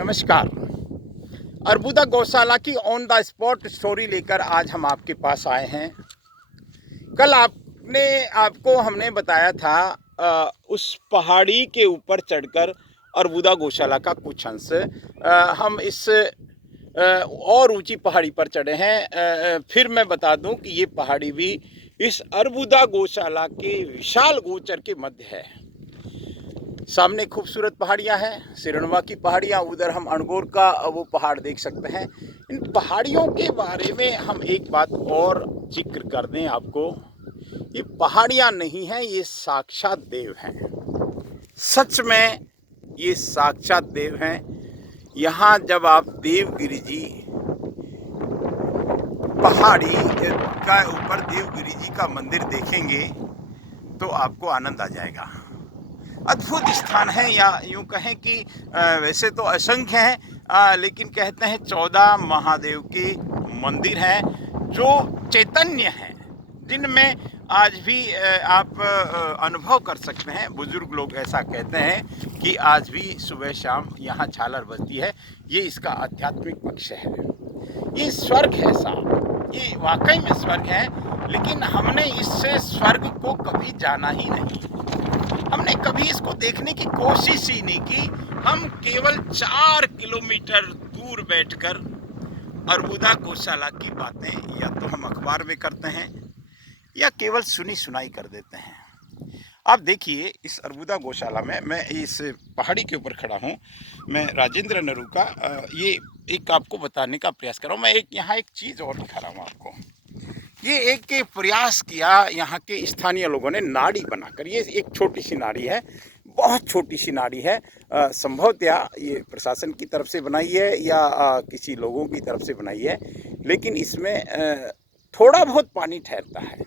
नमस्कार। अर्बुदा गौशाला की ऑन द स्पॉट स्टोरी लेकर आज हम आपके पास आए हैं। कल आपको हमने बताया था उस पहाड़ी के ऊपर चढ़कर अर्बुदा गौशाला का कुछ अंश हम इस और ऊंची पहाड़ी पर चढ़े हैं। फिर मैं बता दूं कि ये पहाड़ी भी इस अर्बुदा गौशाला के विशाल गोचर के मध्य है। सामने खूबसूरत पहाड़ियां हैं, सिरणवा की पहाड़ियां, उधर हम अणगौर का वो पहाड़ देख सकते हैं। इन पहाड़ियों के बारे में हम एक बात और जिक्र कर दें आपको, ये पहाड़ियां नहीं हैं, ये साक्षात देव हैं। सच में ये साक्षात देव हैं। यहाँ जब आप देवगिरी जी पहाड़ी का ऊपर देवगिरी जी का मंदिर देखेंगे तो आपको आनंद आ जाएगा। अद्भुत स्थान है, या यूँ कहें कि वैसे तो असंख्य हैं, लेकिन कहते हैं 14 महादेव के मंदिर हैं जो चैतन्य हैं, जिनमें आज भी आप अनुभव कर सकते हैं। बुजुर्ग लोग ऐसा कहते हैं कि आज भी सुबह शाम यहाँ झालर बजती है। ये इसका आध्यात्मिक पक्ष है। ये स्वर्ग है साहब, ये वाकई में स्वर्ग है, लेकिन हमने इस स्वर्ग को कभी जाना ही नहीं। हमने कभी इसको देखने की कोशिश ही नहीं की। हम केवल 4 किलोमीटर दूर बैठकर अर्बुदा गौशाला की बातें या तो हम अखबार में करते हैं या केवल सुनी सुनाई कर देते हैं। आप देखिए, इस अर्बुदा गौशाला में मैं इस पहाड़ी के ऊपर खड़ा हूँ। मैं राजेंद्र नरू का ये एक आपको बताने का प्रयास कर रहा हूँ। मैं यहाँ एक चीज़ और दिखा रहा हूँ आपको। ये एक प्रयास किया यहाँ के स्थानीय लोगों ने नाड़ी बनाकर। ये एक छोटी सी नाड़ी है, बहुत छोटी सी नाड़ी है। संभवतया ये प्रशासन की तरफ से बनाई है या किसी लोगों की तरफ से बनाई है, लेकिन इसमें थोड़ा बहुत पानी ठहरता है।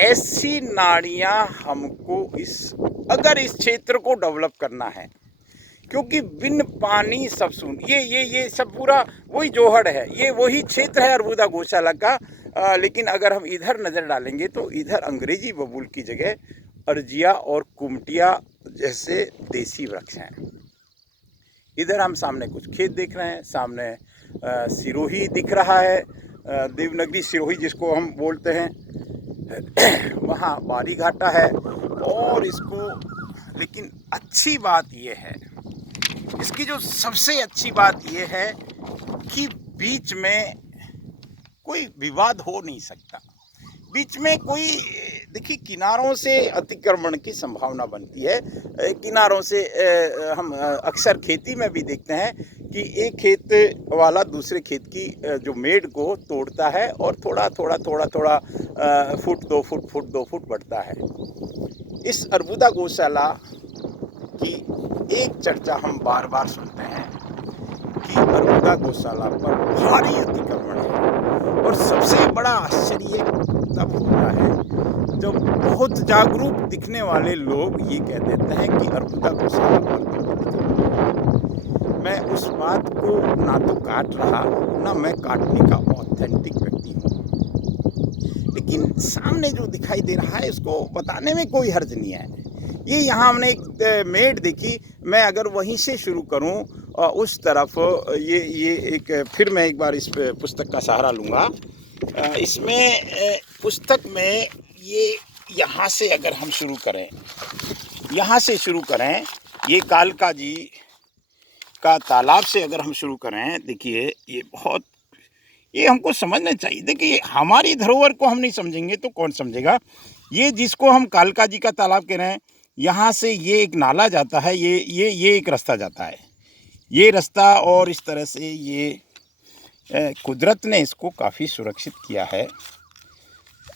ऐसी नाड़ियाँ हमको अगर इस क्षेत्र को डेवलप करना है, क्योंकि बिन पानी सब सुन, ये सब पूरा वही जोहड़ है, ये वही क्षेत्र है अर्बुदा गौशाला का। लेकिन अगर हम इधर नज़र डालेंगे तो इधर अंग्रेजी बबूल की जगह अर्जिया और कुमटिया जैसे देसी वृक्ष हैं। इधर हम सामने कुछ खेत देख रहे हैं, सामने सिरोही दिख रहा है, देवनगरी सिरोही जिसको हम बोलते हैं। वहाँ बारी घाटा है। और लेकिन अच्छी बात ये है, इसकी जो सबसे अच्छी बात ये है कि बीच में कोई विवाद हो नहीं सकता। बीच में कोई, देखिए, किनारों से अतिक्रमण की संभावना बनती है। किनारों से हम अक्सर खेती में भी देखते हैं कि एक खेत वाला दूसरे खेत की जो मेड़ को तोड़ता है और थोड़ा फुट 2 फुट बढ़ता है। इस अर्बुदा गौशाला की एक चर्चा हम बार बार सुनते हैं कि अर्बुदा गौशाला पर भारी अतिक्रमण है। और सबसे बड़ा आश्चर्य तब होता है जब बहुत जागरूक दिखने वाले लोग ये कह देते हैं कि अर्बुदा गौशाला पर मैं उस बात को ना तो काट रहा, ना मैं काटने का ऑथेंटिक व्यक्ति हूँ, लेकिन सामने जो दिखाई दे रहा है उसको बताने में कोई हर्ज नहीं है। ये यहाँ हमने एक मेड़ देखी, मैं अगर वहीं से शुरू करूँ उस तरफ, फिर मैं एक बार इस पुस्तक का सहारा लूँगा। इसमें पुस्तक में ये यहाँ से अगर हम शुरू करें, ये कालका जी का तालाब से अगर हम शुरू करें, देखिए ये हमको समझना चाहिए। देखिए, हमारी धरोहर को हम नहीं समझेंगे तो कौन समझेगा। ये जिसको हम कालका जी का तालाब कह रहे हैं, यहाँ से ये एक नाला जाता है, ये एक रास्ता जाता है, ये रास्ता। और इस तरह से ये कुदरत ने इसको काफ़ी सुरक्षित किया है।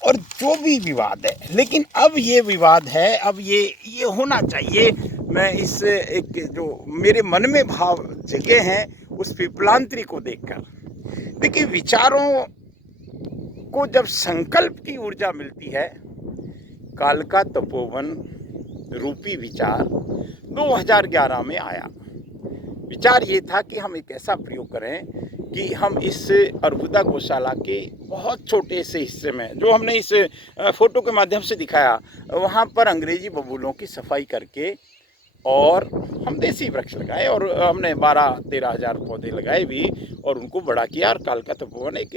और जो भी विवाद है, लेकिन अब ये विवाद है, अब ये होना चाहिए। मैं एक जो मेरे मन में भाव जगे हैं उस पिपलांतरी को देखकर, देखिए, विचारों को जब संकल्प की ऊर्जा मिलती है, कालका तपोवन रूपी विचार 2011 में आया। विचार ये था कि हम एक ऐसा प्रयोग करें कि हम इस अर्बुदा गौशाला के बहुत छोटे से हिस्से में, जो हमने इस फोटो के माध्यम से दिखाया, वहाँ पर अंग्रेजी बबूलों की सफाई करके और हम देसी वृक्ष लगाए और हमने 12-13 हज़ार पौधे लगाए भी और उनको बड़ा किया। और कालका तपोवन एक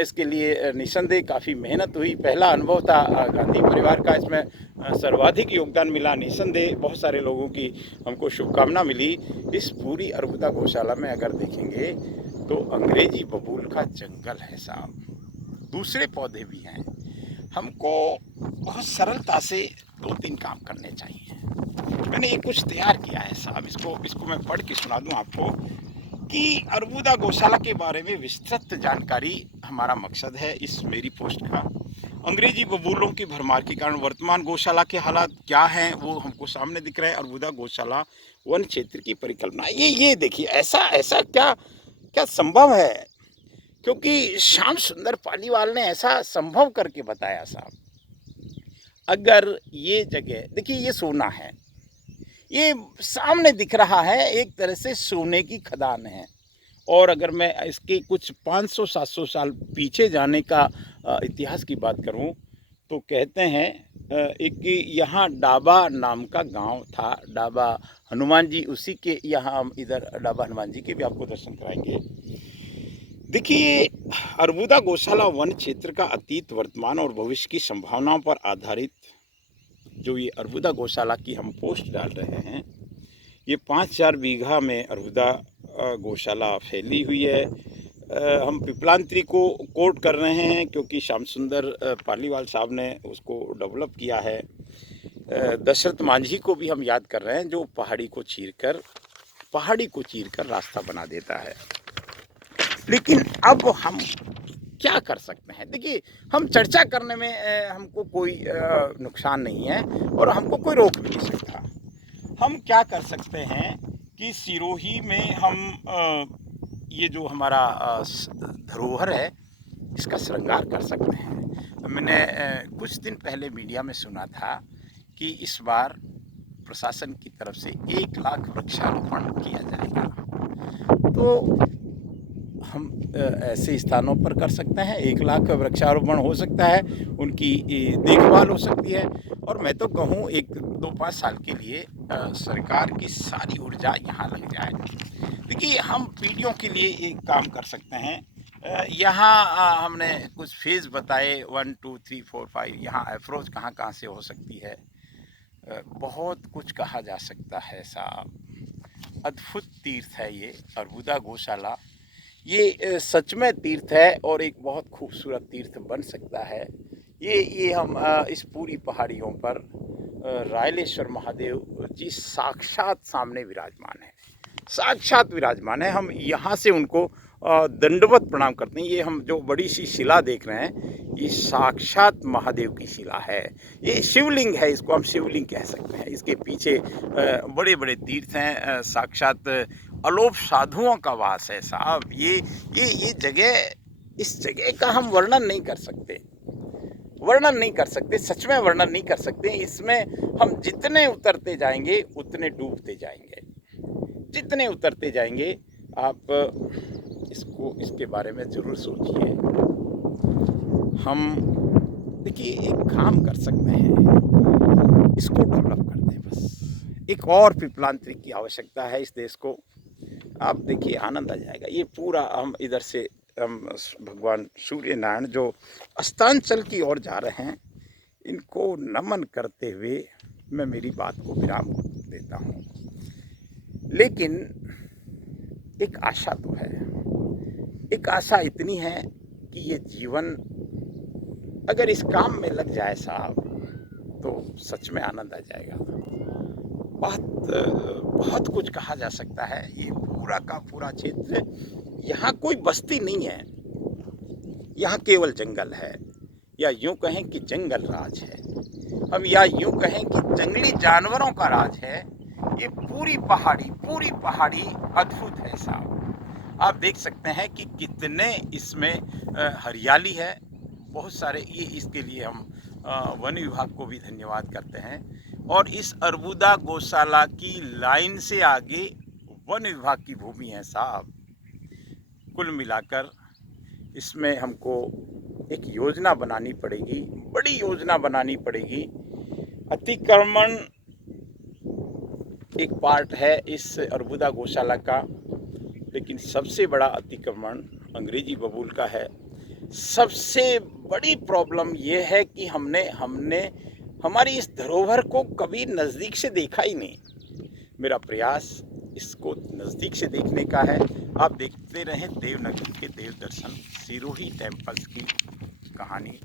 इसके लिए निस्संदेह काफ़ी मेहनत हुई। पहला अनुभव था गांधी परिवार का, इसमें सर्वाधिक योगदान मिला। निस्संदेह बहुत सारे लोगों की हमको शुभकामना मिली। इस पूरी अर्बुदा गौशाला में अगर देखेंगे तो अंग्रेजी बबूल का जंगल है साहब, दूसरे पौधे भी हैं। हमको बहुत सरलता से 2-3 काम करने चाहिए। मैंने ये कुछ तैयार किया है साहब, इसको मैं पढ़ के सुना दूं आपको कि अर्बुदा गौशाला के बारे में विस्तृत जानकारी हमारा मकसद है इस मेरी पोस्ट का। अंग्रेजी बबूलों की भरमार के कारण वर्तमान गौशाला के हालात क्या हैं वो हमको सामने दिख रहे हैं। अर्बुदा गौशाला वन क्षेत्र की परिकल्पना, ये देखिए, ऐसा क्या क्या संभव है, क्योंकि श्याम सुंदर पालीवाल ने ऐसा संभव करके बताया साहब। अगर ये जगह देखिए, ये सोना है, ये सामने दिख रहा है, एक तरह से सोने की खदान है। और अगर मैं इसके कुछ 500-700 साल पीछे जाने का इतिहास की बात करूं तो कहते हैं एक यहाँ डाबा नाम का गांव था। डाबा हनुमान जी, उसी के यहाँ हम इधर डाबा हनुमान जी के भी आपको दर्शन कराएंगे। देखिए, अर्बुदा गौशाला वन क्षेत्र का अतीत, वर्तमान और भविष्य की संभावनाओं पर आधारित जो ये अर्बुदा गौशाला की हम पोस्ट डाल रहे हैं, ये 5,000 बीघा में अर्बुदा गौशाला फैली हुई है। हम पिपलांत्री को कोट कर रहे हैं क्योंकि श्याम सुंदर पालीवाल साहब ने उसको डेवलप किया है। दशरथ मांझी को भी हम याद कर रहे हैं, जो पहाड़ी को चीरकर रास्ता बना देता है। लेकिन अब हम क्या कर सकते हैं? देखिए, हम चर्चा करने में हमको कोई नुकसान नहीं है और हमको कोई रोक भी नहीं सकता। हम क्या कर सकते हैं कि सिरोही में हम ये जो हमारा धरोहर है, इसका श्रृंगार कर सकते हैं। मैंने कुछ दिन पहले मीडिया में सुना था कि इस बार प्रशासन की तरफ से 1 लाख वृक्षारोपण किया जाएगा। तो हम ऐसे स्थानों पर कर सकते हैं। 1 लाख वृक्षारोपण हो सकता है, उनकी देखभाल हो सकती है। और मैं तो कहूँ 1-2-5 साल के लिए सरकार की सारी ऊर्जा यहाँ लग जाए। देखिए, हम पीढ़ियों के लिए एक काम कर सकते हैं। यहाँ हमने कुछ फेज़ बताए, 1, 2, 3, 4, 5। यहाँ अप्रोच कहाँ से हो सकती है, बहुत कुछ कहा जा सकता है साहब। अद्भुत तीर्थ है ये अर्बुदा गौशाला। ये सच में तीर्थ है और एक बहुत खूबसूरत तीर्थ बन सकता है। ये हम इस पूरी पहाड़ियों पर रायलेश्वर महादेव जी साक्षात सामने विराजमान है। हम यहाँ से उनको दंडवत प्रणाम करते हैं। ये हम जो बड़ी सी शिला देख रहे हैं, ये साक्षात महादेव की शिला है। ये शिवलिंग है, इसको हम शिवलिंग कह सकते हैं। इसके पीछे बड़े बड़े तीर्थ हैं, साक्षात अलोप साधुओं का वास है साहब। ये जगह, इस जगह का हम वर्णन नहीं कर सकते, सच में वर्णन नहीं कर सकते। इसमें हम जितने उतरते जाएंगे उतने डूबते जाएंगे, जितने उतरते जाएंगे। आप इसके बारे में ज़रूर सोचिए। हम देखिए, एक काम कर सकते हैं, इसको डेवलप कर दें बस। एक और पिपलांत्री की आवश्यकता है इस देश को। आप देखिए, आनंद आ जाएगा। ये पूरा हम इधर से हम भगवान सूर्य नारायण जो अस्तांचल की ओर जा रहे हैं, इनको नमन करते हुए मैं मेरी बात को विराम देता हूँ। लेकिन एक आशा तो है, एक आशा इतनी है कि ये जीवन अगर इस काम में लग जाए साहब, तो सच में आनंद आ जाएगा। बहुत कुछ कहा जा सकता है। ये पूरा का पूरा क्षेत्र, यहाँ कोई बस्ती नहीं है, यहाँ केवल जंगल है, या यूँ कहें कि जंगल राज है, हम या यूँ कहें कि जंगली जानवरों का राज है। ये पूरी पहाड़ी अद्भुत है साहब। आप देख सकते हैं कि कितने इसमें हरियाली है, बहुत सारे। ये इसके लिए हम वन विभाग को भी धन्यवाद करते हैं। और इस अर्बुदा गौशाला की लाइन से आगे वन विभाग की भूमि है साहब। कुल मिलाकर इसमें हमको एक योजना बनानी पड़ेगी, बड़ी योजना बनानी पड़ेगी। अतिक्रमण एक पार्ट है इस अर्बुदा गौशाला का, लेकिन सबसे बड़ा अतिक्रमण अंग्रेजी बबूल का है। सबसे बड़ी प्रॉब्लम ये है कि हमने हमारी इस धरोहर को कभी नज़दीक से देखा ही नहीं। मेरा प्रयास इसको नज़दीक से देखने का है। आप देखते रहें देवनगरी के देव दर्शन, सिरोही टेम्पल्स की कहानी।